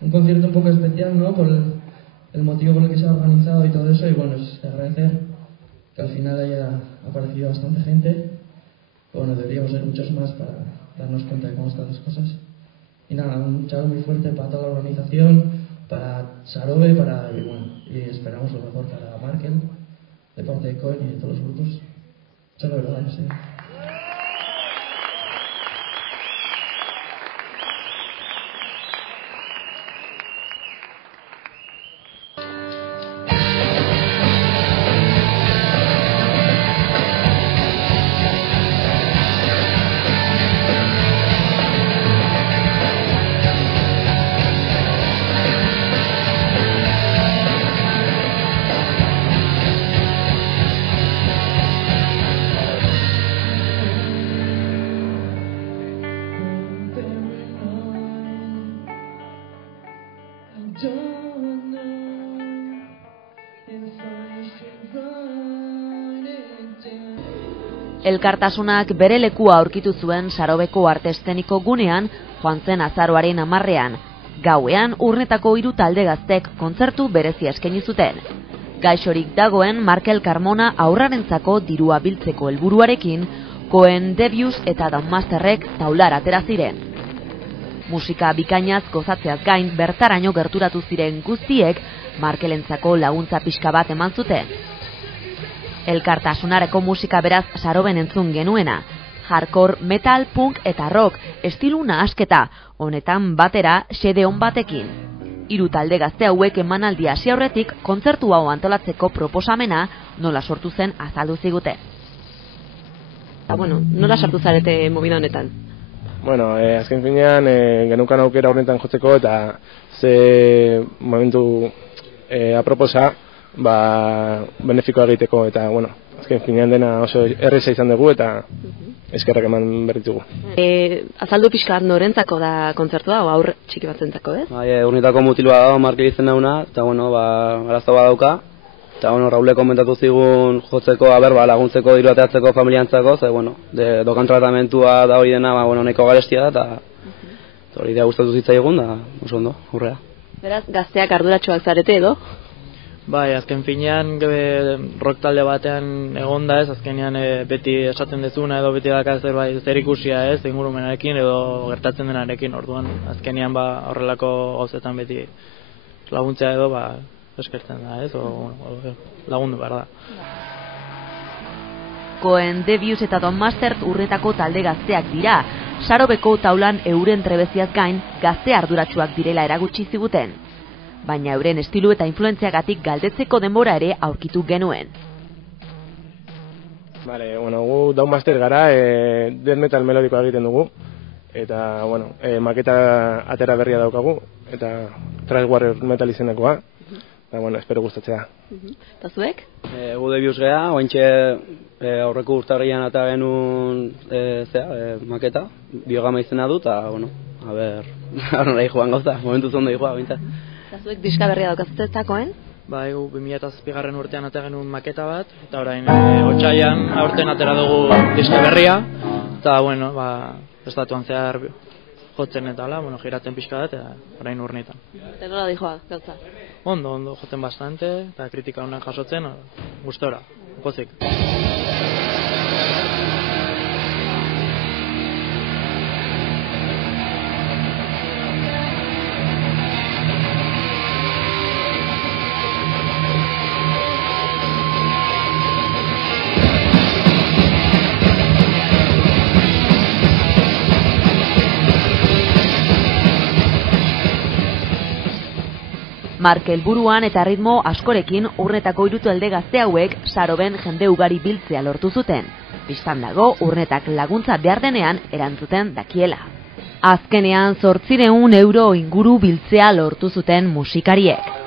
un concierto un poco especial, ¿no? Por el motivo por el que se ha organizado y todo eso, y bueno, es de agradecer que al final haya aparecido bastante gente. Bueno, deberíamos ser muchos más para darnos cuenta de cómo están las cosas. Y nada, un saludo muy fuerte para toda la organización, para Sarobe, y esperamos lo mejor para Markel, de parte de Cohen y de todos los grupos. Solo de verdad, no sé. Elkartasunak bere lekua aurkitu zuen Sarobeko arte eszeniko gunean joan zen azaroaren 10ean. Gauean Urnetako 3 talde gaztek kontzertu berezia eskaini zuten. Gaixorik dagoen Markel Carmona aurrarentzako dirua biltzeko helburuarekin, Cohen, Devious eta Downmasterrek taulara atera ziren. Musika bikainaz gozatzeaz gain bertaraino gerturatu ziren guztiek Markelentzako laguntza pixka bat eman zuten. Elkartasunareko musika beraz Saroben entzun genuena. Hardcore, metal, punk eta rock, estilu nahasketa, honetan batera xede on batekin. 3 talde gazte hauek emanaldi hasi aurretik kontzertu hau antolatzeko proposamena nola sortu zen azaldu ziguten. Nola sartu zarete movida honetan? Azken finean genukan aukera horretan jotzeko eta ze momentu aproposa benefikoa egiteko eta azken finean dena oso erreza izan dugu eta eskerrak eman berritugu. Azaldu pixka norentzako da kontzertua, aur txiki batzentzako, ez? Urnetako mutilua da, Markel izen nauna, eta arazo bat dauka. Eta Raule komentatu zigun jotzeko, laguntzeko, diru ateatzeko familiantzako, ze dokan tratamentua da hori dena, nahiko garestia da, eta hori idea gustatu zitzaigun, da oso ondo, hurrea. Beraz, gazteak arduratsuak zarete edo? Bai, azken finean rock talde batean egonda ez, azkenean beti esaten dezuna edo beti daka zer ikusia ez, ingurumenarekin edo gertatzen denarekin, orduan azkenean horrelako gauzetan beti laguntzea edo eskertzen da ez, lagundu behar da. Cohen, Devious eta Downmaster Urnetako talde gazteak dira. Sarobeko taulan euren trebeziaz gain gazte arduratsuak direla eragutsi ziguten. Baina euren estilu eta influentziagatik galdetzeko denbora ere aurkitu genuen. Gu Downmaster gara, death metal melodikoa egiten dugu, eta maketa atera berria daukagu, eta Trash Warrior metal izenekoa, eta espero gustatzea. Eta zuek? Gu Devious gara, ointxe aurreko urtarrian eta genuen maketa, biogama izena du, eta nahi joan gauza, momentu zondo joa, bintzat. Eta zuek diska berria daukazutetakoen? Bai, 2007 urtean atera genuen maketa bat, eta orain otsailean aurten atera dugu diska berria, eta estatuan zehar jotzen eta giratzen pixka bat, eta orain Urnetan. Eta nola dihoa, gauza? Ondo, jotzen bastante, eta kritika honen jasotzen, gustora, pozik. Markel buruan eta ritmo askorekin Urnetako 3 talde gazte hauek Saroben jende ugari biltzea lortu zuten. Bistan dago Urnetak laguntza behar denean erantzuten dakiela. Azkenean 800 euro inguru biltzea lortu zuten musikariek.